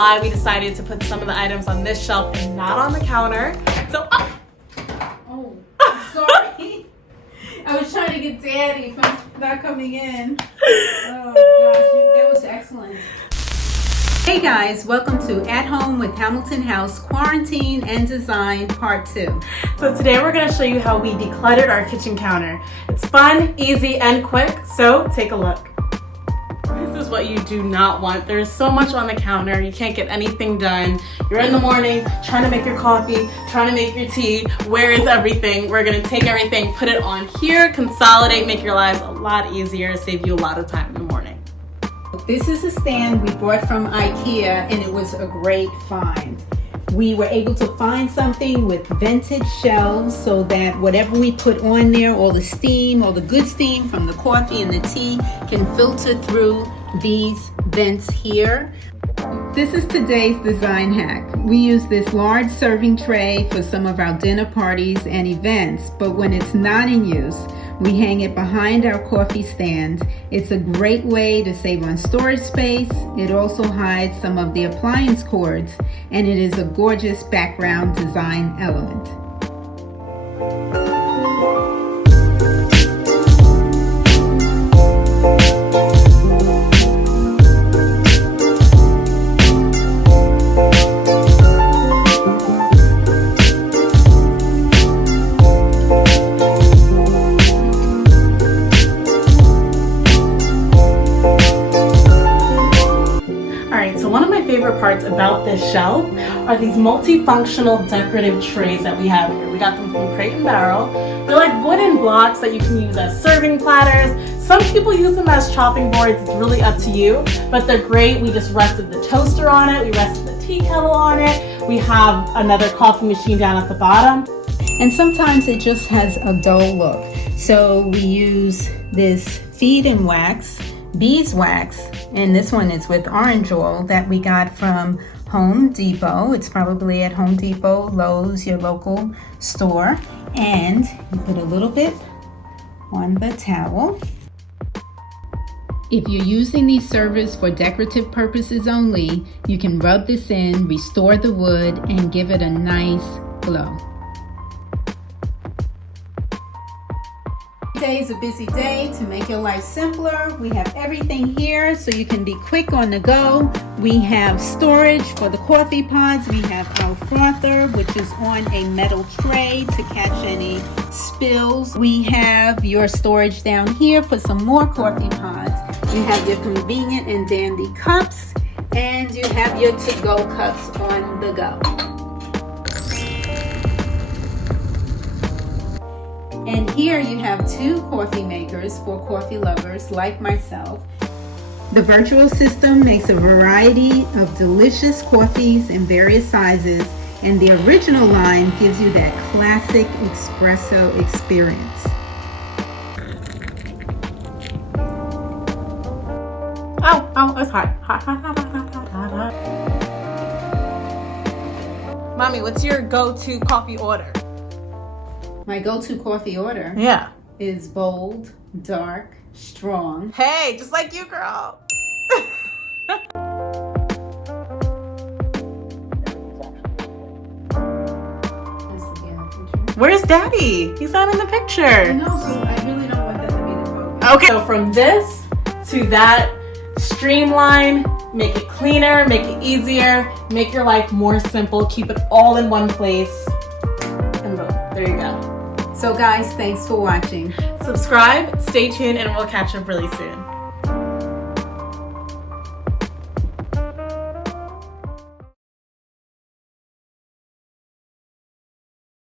why we decided to put some of the items on this shelf and not on the counter. So, Oh, I'm sorry. I was trying to get Daddy from not coming in. Oh gosh, that was excellent. Hey guys, welcome to At Home with Hamilton House Quarantine and Design Part 2. So today we're going to show you how we decluttered our kitchen counter. It's fun, easy, and quick, so take a look. This is what you do not want. There's so much on the counter. You can't get anything done. You're in the morning trying to make your coffee, trying to make your tea. Where is everything? We're going to take everything, put it on here, consolidate, make your lives a lot easier, save you a lot of time in the morning. This is a stand we bought from IKEA and it was a great find. We were able to find something with vented shelves so that whatever we put on there, all the steam, all the good steam from the coffee and the tea can filter through these vents here. This is today's design hack. We use this large serving tray for some of our dinner parties and events, but when it's not in use, we hang it behind our coffee stand. It's a great way to save on storage space. It also hides some of the appliance cords, and it is a gorgeous background design element. Favorite parts about this shelf are these multifunctional decorative trays that we have here. We got them from Crate & Barrel. They're like wooden blocks that you can use as serving platters. Some people use them as chopping boards. It's really up to you, but they're great. We just rested the toaster on it. We rested the tea kettle on it. We have another coffee machine down at the bottom. And sometimes it just has a dull look. So we use this feed and wax, beeswax, and this one is with orange oil that we got from Home Depot. It's probably at Home Depot, Lowe's, your local store. And you put a little bit on the towel. If you're using these servers for decorative purposes only, you can rub this in, restore the wood, and give it a nice glow. Today is a busy day. To make your life simpler, we have everything here so you can be quick on the go. We have storage for the coffee pods. We have our frother, which is on a metal tray to catch any spills. We have your storage down here for some more coffee pods. You have your convenient and dandy cups, and you have your to-go cups on the go. And here you have two coffee makers for coffee lovers like myself. The virtual system makes a variety of delicious coffees in various sizes, and the original line gives you that classic espresso experience. Oh, it's hot. Hot. Mommy, what's your go-to coffee order? My go-to coffee order is bold, dark, strong. Hey, just like you, girl. Where's Daddy? He's not in the picture. I know, so I really don't want that to be the focus. Okay, so from this to that, streamline, make it cleaner, make it easier, make your life more simple, keep it all in one place, and boom, there you go. So guys, thanks for watching. Subscribe, stay tuned, and we'll catch up really soon.